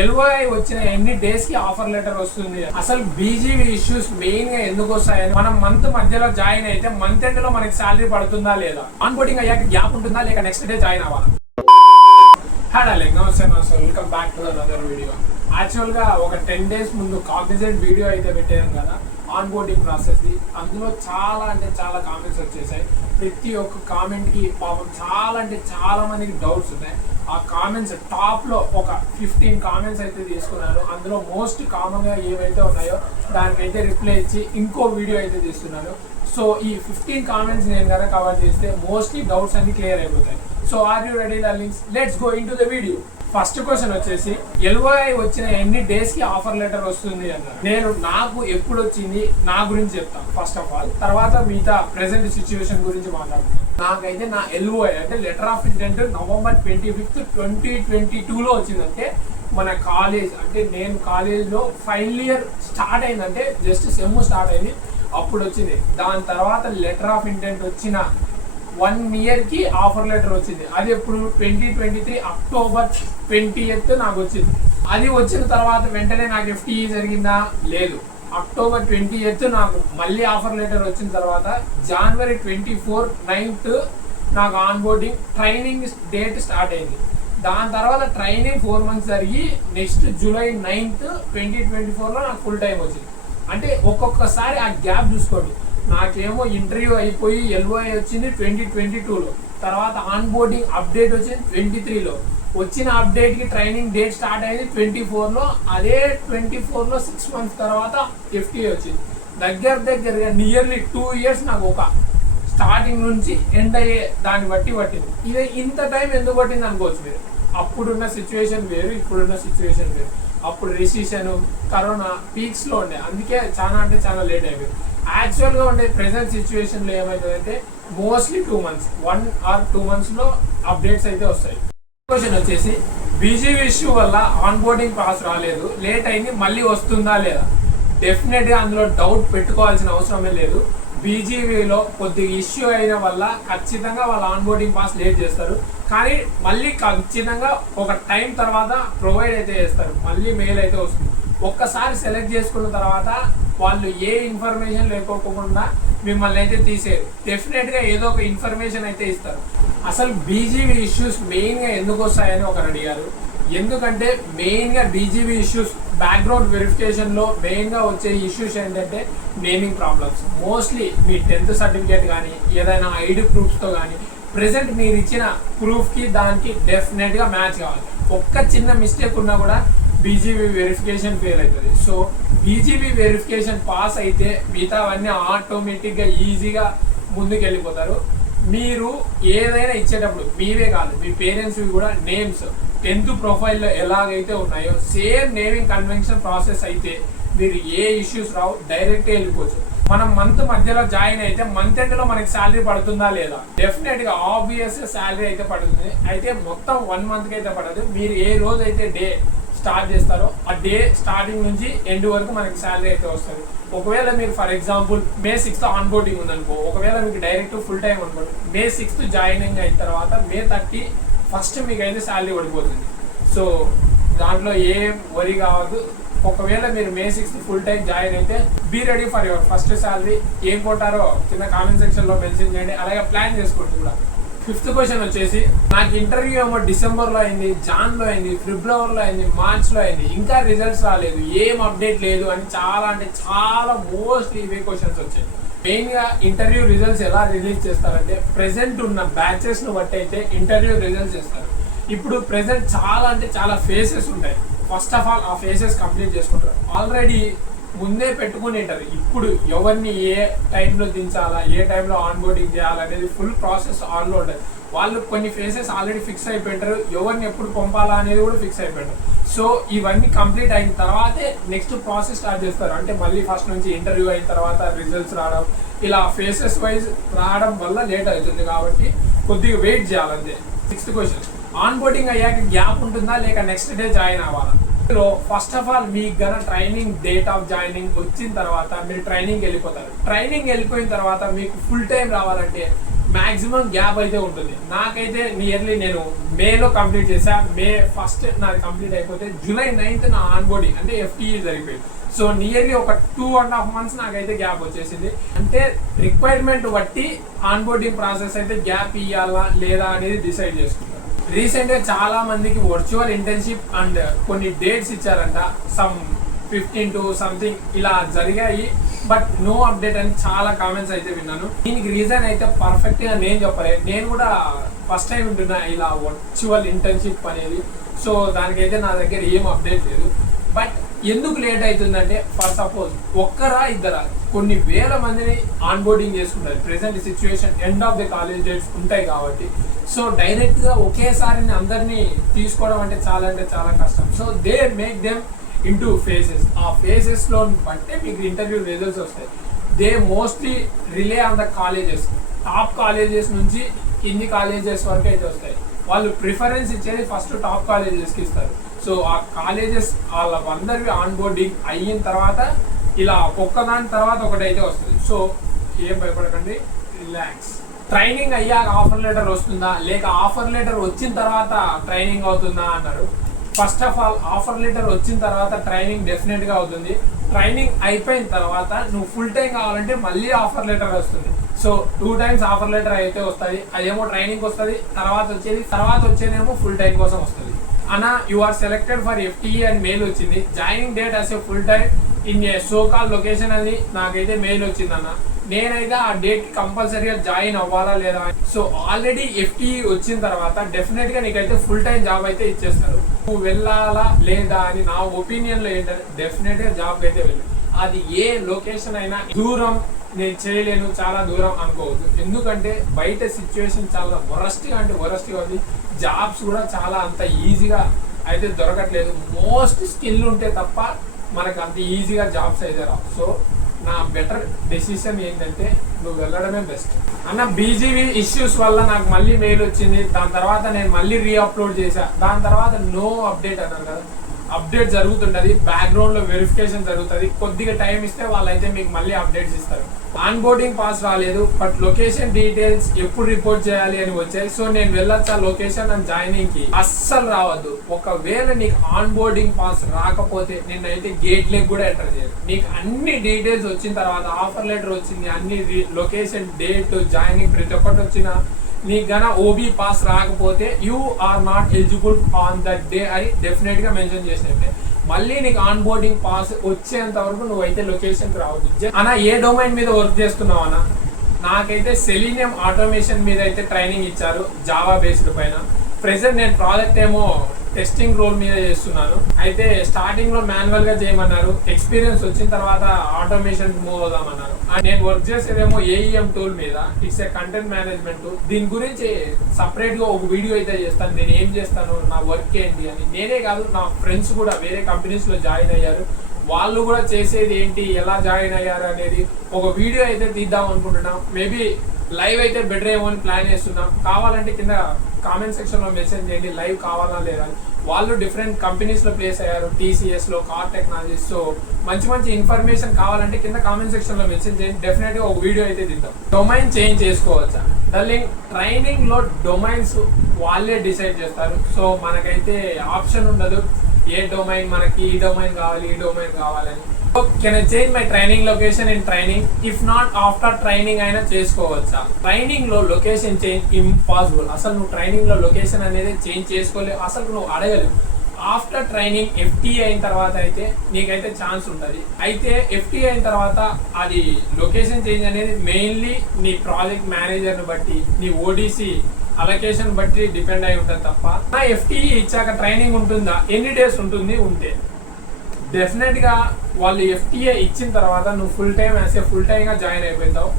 LOI వచ్చిన ఎన్ని days కి ఆఫర్ లెటర్ వస్తుంది, అసలు బీజీవీ ఇష్యూస్ మెయిన్ గా ఎందుకు వస్తాయని, మనం మంత్ మధ్యలో జాయిన్ అయితే మంత్ ఎండ్ లో మనకి శాలరీ పడుతుందా లేదా, ఆన్ బోర్డింగ్ అయ్యాక గ్యాప్ ఉంటుందా లేక నెక్స్ట్ డే జాయిన్ అవ్వాలా. నమస్తే welcome back to another video. Actual గా ఒక 10 days ముందు కాగ్నిజెంట్ వీడియో అయితే పెట్టాను కదా ఆన్ బోర్డింగ్ ప్రాసెస్ ది. అందులో చాలా కామెంట్స్ వచ్చేసాయి. ప్రతి ఒక్క కామెంట్ కి పాపం చాలా మందికి డౌట్స్ ఉన్నాయి. ఆ కామెంట్స్ టాప్ లో ఒక 15 కామెంట్స్ అయితే తీసుకున్నాను. అందులో మోస్ట్ కామన్ గా ఏవైతే ఉన్నాయో దానికైతే రిప్లై ఇచ్చి ఇంకో వీడియో అయితే తీస్తున్నాను. సో ఈ 15 కామెంట్స్ నేను కనుక కవర్ చేస్తే మోస్ట్లీ డౌట్స్ అన్ని క్లియర్ అయిపోతాయి. So are you ready darlings? Let's go into the video. First question వచ్చేసి ఎల్ఓఐ వచ్చిన ఎన్ని డేస్ కి ఆఫర్ లెటర్ వస్తుంది అన్నారు. నేను నాకు ఎప్పుడు వచ్చింది నా గురించి చెప్తాను ఫస్ట్ ఆఫ్ ఆల్, తర్వాత మిగతా ప్రెసెంట్ సిచ్యువేషన్ గురించి మాట్లాడుతాను. నాకైతే నా ఎల్ఓఐ అంటే letter of intent November 25th 2022 లో వచ్చిందంటే మన కాలేజ్ అంటే నేను కాలేజ్లో ఫైనల్ ఇయర్ స్టార్ట్ అయిందంటే జస్ట్ సెమ్ స్టార్ట్ అయింది అప్పుడు వచ్చింది. దాని తర్వాత లెటర్ ఆఫ్ ఇంటెంట్ వచ్చిన 1 year కి ఆఫర్ లెటర్ వచ్చింది. అది ఎప్పుడు 2023 October 20th నాకు వచ్చింది. అది వచ్చిన తర్వాత వెంటనే నాకు FTE జరిగిందా? లేదు. October 20th నాకు మళ్ళీ ఆఫర్ లెటర్ వచ్చిన తర్వాత January 24 9th నాకు on boarding training date start అయింది. దాని తర్వాత ట్రైనింగ్ 4 months జరిగి నెక్స్ట్ July 9th 2024 లో నాకు ఫుల్ టైం వచ్చింది. అంటే ఒక్కొక్కసారి ఆ గ్యాప్ చూసుకోండి. నాకేమో ఇంటర్వ్యూ అయిపోయి ఎల్ఓఐ వచ్చింది 2022లో, తర్వాత ఆన్ బోర్డింగ్ అప్డేట్ వచ్చింది 23లో, వచ్చిన అప్డేట్ కి ట్రైనింగ్ డేట్ స్టార్ట్ అయింది 24లో, అదే 24లో 6 months తర్వాత FTA వచ్చింది. దగ్గరగా నియర్లీ 2 years నాకు ఒక స్టార్టింగ్ నుంచి ఎండ్ అయ్యే దాన్ని బట్టి పట్టింది. ఇది ఇంత టైం ఎందుకు పట్టింది అనుకోవచ్చు మీరు. అప్పుడున్న సిచ్యువేషన్ వేరు, ఇప్పుడున్న సిచ్యువేషన్ వేరు. అప్పుడు రిసిషన్, కరోనా పీక్స్ లో ఉండే, అందుకే చాలా లేట్ అయిపోయింది. యాక్చువల్ గా ఉండే ప్రెసెంట్ సిచ్యువేషన్ లో ఏమవుతుందంటే మోస్ట్లీ 2 months 1 or 2 months లో అప్డేట్స్ అయితే వస్తాయి. క్వశ్చన్ వచ్చేసి బీజీవీ ఇష్యూ వల్ల ఆన్ బోర్డింగ్ పాస్ రాలేదు, లేట్ అయింది, మళ్ళీ వస్తుందా లేదా? డెఫినెట్ గా అందులో డౌట్ పెట్టుకోవాల్సిన అవసరమే లేదు. బీజీవీలో కొద్దిగా ఇష్యూ అయిన వల్ల ఖచ్చితంగా వాళ్ళ ఆన్ బోర్డింగ్ పాస్ లేట్ చేస్తారు, కానీ మళ్ళీ ఖచ్చితంగా ఒక టైం తర్వాత ప్రొవైడ్ అయితే చేస్తారు. మళ్ళీ మెయిల్ అయితే వస్తుంది. ఒక్కసారి సెలెక్ట్ చేసుకున్న తర్వాత వాళ్ళు ఏ ఇన్ఫర్మేషన్ లేకోకుండా మిమ్మల్ని అయితే తీసేరు. డెఫినెట్ గా ఏదో ఒక ఇన్ఫర్మేషన్ అయితే ఇస్తారు. అసలు బీజీవీ ఇష్యూస్ మెయిన్ గా ఎందుకు వస్తాయని ఒకరు అడిగారు. ఎందుకంటే మెయిన్ గా బీజీవీ ఇష్యూస్ బ్యాక్గ్రౌండ్ వెరిఫికేషన్ లో మెయిన్ గా వచ్చే ఇష్యూస్ ఏంటంటే నేమింగ్ ప్రాబ్లమ్స్. మోస్ట్లీ మీ 10th సర్టిఫికేట్ కానీ ఏదైనా ఐడి ప్రూఫ్స్ తో కానీ ప్రెసెంట్ మీరు ఇచ్చిన ప్రూఫ్ కి దానికి డెఫినెట్ గా మ్యాచ్ కావాలి. ఒక్క చిన్న మిస్టేక్ ఉన్నా కూడా బీజీవీ వెరిఫికేషన్ ఫెయిల్ అవుతుంది. సో బీజీవీ వెరిఫికేషన్ పాస్ అయితే మిగతావన్నీ ఆటోమేటిక్గా ఈజీగా ముందుకు వెళ్ళిపోతారు. మీరు ఏదైనా ఇచ్చేటప్పుడు మీవే కాదు మీ పేరెంట్స్ కూడా నేమ్స్ 10th ప్రొఫైల్లో ఎలాగైతే ఉన్నాయో సేమ్ నేమింగ్ కన్వెన్షన్ ప్రాసెస్ అయితే మీరు ఏ ఇష్యూస్ రావు, డైరెక్ట్ వెళ్ళిపోవచ్చు. మనం మంత్ మధ్యలో జాయిన్ అయితే మంత్ ఎండ్ లో మనకి శాలరీ పడుతుందా లేదా? డెఫినెట్ గా ఆబ్వియస్ శాలరీ అయితే పడుతుంది. అయితే మొత్తం 1 month కి అయితే పడదు. మీరు ఏ రోజు అయితే డే స్టార్ట్ చేస్తారో ఆ డే స్టార్టింగ్ నుంచి ఎండ్ వరకు మనకి శాలరీ అయితే వస్తుంది. ఒకవేళ మీరు for example May 6th on boarding ఉందనుకో, ఒకవేళ మీకు డైరెక్ట్ ఫుల్ టైం అనుకోండి, May 6th జాయినింగ్ అయిన తర్వాత May 31st మీకు అయితే శాలరీ పడిపోతుంది. సో దాంట్లో ఏం వరి కావద్దు. ఒకవేళ మీరు May 6th full time join అయితే be ready for your first salary. ఏం కొట్టారో కింద కామెంట్ సెక్షన్ లో మెన్షన్ చేయండి, అలాగే ప్లాన్ చేసుకోండి కూడా. 5th క్వశ్చన్ వచ్చేసి నాకు ఇంటర్వ్యూ ఏమో December లో అయింది, Jan లో అయింది, February లో అయింది, March లో అయింది, ఇంకా రిజల్ట్స్ రాలేదు, ఏం అప్డేట్ లేదు అని చాలా మోస్ట్లీ ఇవే క్వశ్చన్స్ వచ్చాయి. మెయిన్ గా ఇంటర్వ్యూ రిజల్ట్స్ ఎలా రిలీజ్ చేస్తారంటే ప్రెసెంట్ ఉన్న బ్యాచెస్ ను బట్టి అయితే ఇంటర్వ్యూ రిజల్ట్స్ చేస్తారు. ఇప్పుడు ప్రెసెంట్ చాలా ఫేసెస్ ఉంటాయి. ఫస్ట్ ఆఫ్ ఆల్ ఆ ఫేసెస్ కంప్లీట్ చేసుకుంటారు. ఆల్రెడీ ముందే పెట్టుకుని ఉంటారు. ఇప్పుడు ఎవరిని ఏ టైంలో దించాలా, ఏ టైంలో ఆన్ బోర్డింగ్ చేయాలనేది ఫుల్ ప్రాసెస్ ఆన్లో ఉంటుంది. వాళ్ళు కొన్ని ఫేసెస్ ఆల్రెడీ ఫిక్స్ అయిపోయింటారు, ఎవరిని ఎప్పుడు పంపాలా అనేది కూడా ఫిక్స్ అయిపోయింటారు. సో ఇవన్నీ కంప్లీట్ అయిన తర్వాతే నెక్స్ట్ ప్రాసెస్ స్టార్ట్ చేస్తారు. అంటే మళ్ళీ ఫస్ట్ నుంచి ఇంటర్వ్యూ అయిన తర్వాత రిజల్ట్స్ రావడం, ఇలా ఫేసెస్ వైజ్ రావడం వల్ల లేట్ అవుతుంది. కాబట్టి కొద్దిగా వెయిట్ చేయాలంతే. 6th క్వశ్చన్ ఆన్ బోర్డింగ్ అయ్యాక గ్యాప్ ఉంటుందా లేక నెక్స్ట్ డే జాయిన్ అవ్వాలా? ఫస్ట్ ఆఫ్ ఆల్ మీకు గన ట్రైనింగ్ డేట్ ఆఫ్ జాయినింగ్ వచ్చిన తర్వాత మీరు ట్రైనింగ్ వెళ్ళిపోతారు. ట్రైనింగ్ వెళ్ళిపోయిన తర్వాత మీకు ఫుల్ టైం రావాలంటే మాక్సిమం గ్యాప్ అయితే ఉంటుంది. నాకైతే నియర్లీ నేను మేలో కంప్లీట్ చేశా, మే 1 నాది కంప్లీట్ అయిపోతే జూలై 9 నా ఆన్ బోర్డింగ్ అంటే FTE జరిగిపోయింది. సో నియర్లీ ఒక 2.5 months నాకైతే గ్యాప్ వచ్చేసింది. అంటే రిక్వైర్మెంట్ బట్టి ఆన్ బోర్డింగ్ ప్రాసెస్ అయితే గ్యాప్ ఇవ్వాలా లేదా అనేది డిసైడ్ చేసుకుంటారు. రీసెంట్ గా చాలా మందికి వర్చువల్ ఇంటర్న్షిప్ అండ్ కొన్ని డేట్స్ ఇచ్చారంట, సమ్ 15 to something ఇలా జరిగాయి, బట్ నో అప్డేట్ అని చాలా కామెంట్స్ అయితే విన్నాను. దీనికి రీజన్ అయితే పర్ఫెక్ట్ గా నేను చెప్పలేదు, నేను కూడా ఫస్ట్ టైం వింటున్నా ఇలా వర్చువల్ ఇంటర్న్షిప్ అనేది. సో దానికైతే నా దగ్గర ఏం అప్డేట్ లేదు. బట్ ఎందుకు లేట్ అవుతుందంటే, ఫర్ సపోజ్ ఒక్కరా ఇద్దరా కొన్ని వేల మందిని ఆన్ బోర్డింగ్ చేసుకుంటారు. Present situation end of the college dates ఉంటాయి కాబట్టి సో డైరెక్ట్ గా ఒకేసారి అందరినీ తీసుకోవడం అంటే చాలా కష్టం. So they make them into phases. ఆ ఫేజెస్ లో బట్టే మీకు ఇంటర్వ్యూ రిజల్ట్స్ వస్తాయి. They mostly relay on the colleges. Top colleges నుంచి కింది కాలేజెస్ వరకు అయితే వస్తాయి. వాళ్ళు ప్రిఫరెన్స్ ఇచ్చేది ఫస్ట్ టాప్ కాలేజెస్కి ఇస్తారు. సో ఆ కాలేజెస్ వాళ్ళందరివి ఆన్ బోర్డింగ్ అయిన తర్వాత ఇలా ఒక్కదాని తర్వాత ఒకటైతే వస్తుంది. సో ఏం భయపడకండి, రిలాక్స్. ట్రైనింగ్ అయ్యాక ఆఫర్ లెటర్ వస్తుందా లేక ఆఫర్ లెటర్ వచ్చిన తర్వాత ట్రైనింగ్ అవుతుందా అన్నారు. First of all offer letter వచ్చిన తర్వాత ట్రైనింగ్ డెఫినెట్ గా అవుతుంది. ట్రైనింగ్ అయిపోయిన తర్వాత నువ్వు ఫుల్ టైం కావాలంటే మళ్ళీ ఆఫర్ లెటర్ వస్తుంది. సో 2 times ఆఫర్ లెటర్ అయితే వస్తుంది. అదేమో ట్రైనింగ్ వస్తుంది, తర్వాత వచ్చేదేమో ఫుల్ టైం కోసం వస్తుంది. అన్న you are selected for FTE అని మెయిల్ వచ్చింది. Joining date as a full time in a so call location అని నాకైతే మెయిల్ వచ్చింది అన్న. నేనైతే ఆ డేట్ కంపల్సరీగా జాయిన్ అవ్వాలా లేదా. సో ఆల్రెడీ FTE వచ్చిన తర్వాత డెఫినెట్ గా నీకైతే ఫుల్ టైం జాబ్ అయితే ఇచ్చేస్తారు. నువ్వు వెళ్ళాలా లేదా అని నా ఒపీనియన్ లో ఏంటంటే డెఫినెట్ గా జాబ్ అయితే వెళ్ళు. అది ఏ లొకేషన్ అయినా. దూరం నేను చేయలేను, చాలా దూరం అనుకోవద్దు. ఎందుకంటే బయట సిచ్యువేషన్ చాలా వరస్ట్గా ఉంది. జాబ్స్ కూడా చాలా అంత ఈజీగా అయితే దొరకట్లేదు. మోస్ట్ స్కిల్ ఉంటే తప్ప మనకు అంత ఈజీగా జాబ్స్ అయితే రావు. సో నా బెటర్ డెసిషన్ ఏంటంటే నువ్వు వెళ్ళడమే బెస్ట్ అన్న. BGV ఇష్యూస్ వల్ల నాకు మళ్ళీ మెయిల్ వచ్చింది. దాని తర్వాత నేను మళ్ళీ రీఅప్లోడ్ చేశా. దాని తర్వాత నో అప్డేట్ అన్నారు కదా. అప్డేట్ జరుగుతుంటది, బ్యాక్గ్రౌండ్ లో వెరిఫికేషన్ జరుగుతుంది. కొద్దిగా టైం ఇస్తే వాళ్ళైతే మీకు మళ్ళీ అప్డేట్స్ ఇస్తారు. ఆన్ బోర్డింగ్ పాస్ రాలేదు, బట్ లొకేషన్ డీటెయిల్స్ ఎప్పుడు రిపోర్ట్ చేయాలి అని వచ్చాయి. సో నేను వెళ్ళొచ్చా లొకేషన్ అండ్ జాయినింగ్ కి? అస్సలు రావద్దు. ఒకవేళ నీకు ఆన్ బోర్డింగ్ పాస్ రాకపోతే నిన్నైతే గేట్ లెగ్ కూడా ఎంటర్ చేయరు. నీకు అన్ని డీటెయిల్స్ వచ్చిన తర్వాత ఆఫర్ లెటర్ వచ్చింది, అన్ని లొకేషన్, డేట్, జాయినింగ్ ప్రతి ఒక్కటి వచ్చిన నీకు గన OB పాస్ రాకపోతే you are not eligible on that day అని డెఫినెట్ గా మెన్షన్ చేసినట్టే. మళ్ళీ నీకు ఆన్ బోర్డింగ్ పాస్ వచ్చేంత వరకు నువ్వైతే లొకేషన్ రావద్దు. అన్న ఏ డొమైన్ మీద వర్క్ చేస్తున్నావు అన్న? నాకైతే సెలీనియం ఆటోమేషన్ మీద అయితే ట్రైనింగ్ ఇచ్చారు, జావా బేస్డ్ పైన. ప్రెసెంట్ నేను ప్రాజెక్ట్ ఏమో టెస్టింగ్ రోల్ మీద చేస్తున్నాను. అయితే స్టార్టింగ్ లో మాన్యువల్ గా చేయమన్నారు, ఎక్స్పీరియన్స్ వచ్చిన తర్వాత ఆటోమేషన్ మూవ్ అవుదామన్నారు. నేను వర్క్ చేసేదేమో AEM టూల్ మీద. It's a content management. దీని గురించి సపరేట్ గా ఒక వీడియో అయితే చేస్తాను, నేను ఏం చేస్తాను, నా వర్క్ ఏంటి అని. నేనే కాదు, నా ఫ్రెండ్స్ కూడా వేరే కంపెనీస్ లో జాయిన్ అయ్యారు, వాళ్ళు కూడా చేసేది ఏంటి, ఎలా జాయిన్ అయ్యారు అనేది ఒక వీడియో అయితే తీద్దాం అనుకుంటున్నాం. మేబీ లైవ్ అయితే బెటర్ ఏమో అని ప్లాన్ చేస్తున్నాం. కావాలంటే కింద కామెంట్ సెక్షన్ లో మెసేజ్ చేయండి లైవ్ కావాలా లేదా. వాళ్ళు డిఫరెంట్ కంపెనీస్ లో ప్లేస్ అయ్యారు, TCS లో, కార్ టెక్నాలజీస్. సో మంచి ఇన్ఫర్మేషన్ కావాలంటే కింద కామెంట్ సెక్షన్ లో మెసేజ్ చేయండి. డెఫినెట్ గా ఒక వీడియో అయితే తీద్దాం. డొమైన్ చేంజ్ చేసుకోవచ్చా? ట్రైనింగ్ లో డొమైన్స్ వాళ్ళే డిసైడ్ చేస్తారు. సో మనకైతే ఆప్షన్ ఉండదు ఏ డొమైన్ మనకి ఈ డొమైన్ కావాలి, ఈ డొమైన్ కావాలని. Can I change my training location in training? If not after training అయినా చేసుకోవచ్చా? ట్రైనింగ్ లో లొకేషన్ చేంజ్ ఇంపాసిబుల్. అసలు నువ్వు ట్రైనింగ్ లో లొకేషన్ అనేది చేంజ్ చేసుకోలేవు, అసలు నువ్వు అడగలేవు. ఆఫ్టర్ ట్రైనింగ్ FTE అయిన తర్వాత అయితే నీకైతే ఛాన్స్ ఉంటుంది. అయితే FTE అయిన తర్వాత అది లొకేషన్ చేంజ్ అనేది మెయిన్లీ నీ ప్రాజెక్ట్ మేనేజర్ని బట్టి, నీ ODC అలొకేషన్ బట్టి డిపెండ్ అయి ఉంటుంది తప్ప. నా FTE ఇచ్చాక ట్రైనింగ్ ఉంటుందా? ఎన్ని డేస్ ఉంటుంది? ఉంటే డెఫినెట్ గా వాళ్ళు FTA ఇచ్చిన తర్వాత నువ్వు ఫుల్ టైం గా జాయిన్ అయిపోతావు.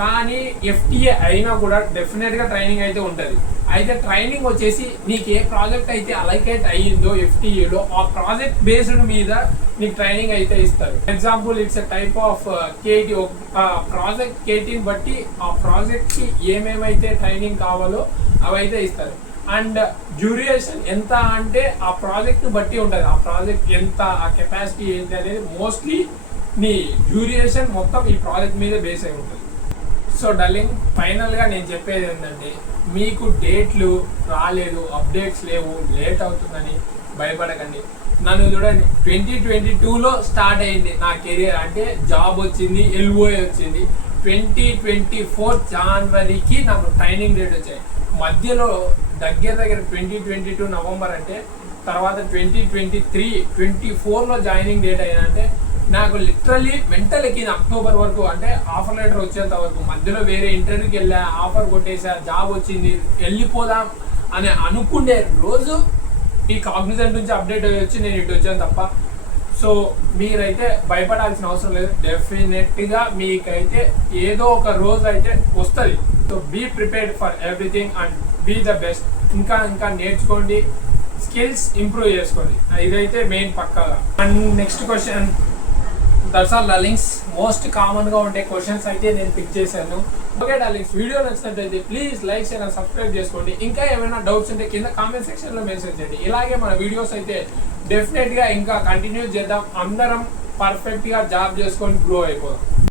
కానీ FTA అయినా కూడా డెఫినెట్ గా ట్రైనింగ్ అయితే ఉంటుంది. అయితే ట్రైనింగ్ వచ్చేసి నీకు ఏ ప్రాజెక్ట్ అయితే అలొకేట్ అయ్యిందో FTAలో ఆ ప్రాజెక్ట్ బేస్డ్ మీద నీకు ట్రైనింగ్ అయితే ఇస్తారు. Example it's a type of KT. Project KTని బట్టి ఆ ప్రాజెక్ట్ కి ఏమేమైతే ట్రైనింగ్ కావాలో అవైతే ఇస్తారు. అండ్ డ్యూరేషన్ ఎంత అంటే ఆ ప్రాజెక్ట్ బట్టి ఉంటుంది. ఆ ప్రాజెక్ట్ ఎంత, ఆ కెపాసిటీ ఏంటి అనేది మోస్ట్లీ నీ డ్యూరేషన్ మొత్తం ఈ ప్రాజెక్ట్ మీద బేస్ అయి ఉంటుంది. సో డార్లింగ్, ఫైనల్గా నేను చెప్పేది ఏంటంటే, మీకు డేట్లు రాలేదు, అప్డేట్స్ లేవు, లేట్ అవుతుందని భయపడకండి. నన్ను చూడండి, 2022లో స్టార్ట్ అయింది నా కెరియర్. అంటే జాబ్ వచ్చింది, LOA వచ్చింది. 2024 జనవరికి నాకు ట్రైనింగ్ డేట్ వచ్చాయి. మధ్యలో దగ్గర 2022 నవంబర్ అంటే, తర్వాత 2023 24లో జాయినింగ్ డేట్ అయినా అంటే, నాకు లిటరల్లీ మెంటల్ ఎక్కింది అక్టోబర్ వరకు. అంటే ఆఫర్ లెటర్ వచ్చేంత వరకు. మధ్యలో వేరే ఇంటర్వ్యూకి వెళ్ళా, ఆఫర్ కొట్టేసా, జాబ్ వచ్చింది, వెళ్ళిపోదాం అని అనుకునే రోజు ఈ కాగ్నిజెంట్ నుంచి అప్డేట్ వచ్చి నేను ఇటు వచ్చాను తప్ప. సో మీరైతే భయపడాల్సిన అవసరం లేదు. డెఫినెట్గా మీకైతే ఏదో ఒక రోజు అయితే వస్తుంది. So be prepared for everything and be the best. ఇంకా నేర్చుకోండి, స్కిల్స్ ఇంప్రూవ్ చేసుకోండి. ఇదైతే మెయిన్ పక్కాగా. And next question, that's all darlings. Most కామన్గా ఉండే క్వశ్చన్స్ అయితే నేను పిక్ చేశాను. ఓకే డార్లింగ్స్, వీడియో నచ్చినట్లయితే please like, share and subscribe చేసుకోండి. ఇంకా ఏమైనా డౌట్స్ ఉంటే కింద కామెంట్ సెక్షన్లో మెన్షన్ చేయండి. ఇలాగే మన వీడియోస్ అయితే డెఫినెట్గా ఇంకా కంటిన్యూ చేద్దాం. అందరం పర్ఫెక్ట్గా జాబ్ చేసుకొని గ్రో అయిపోదాం.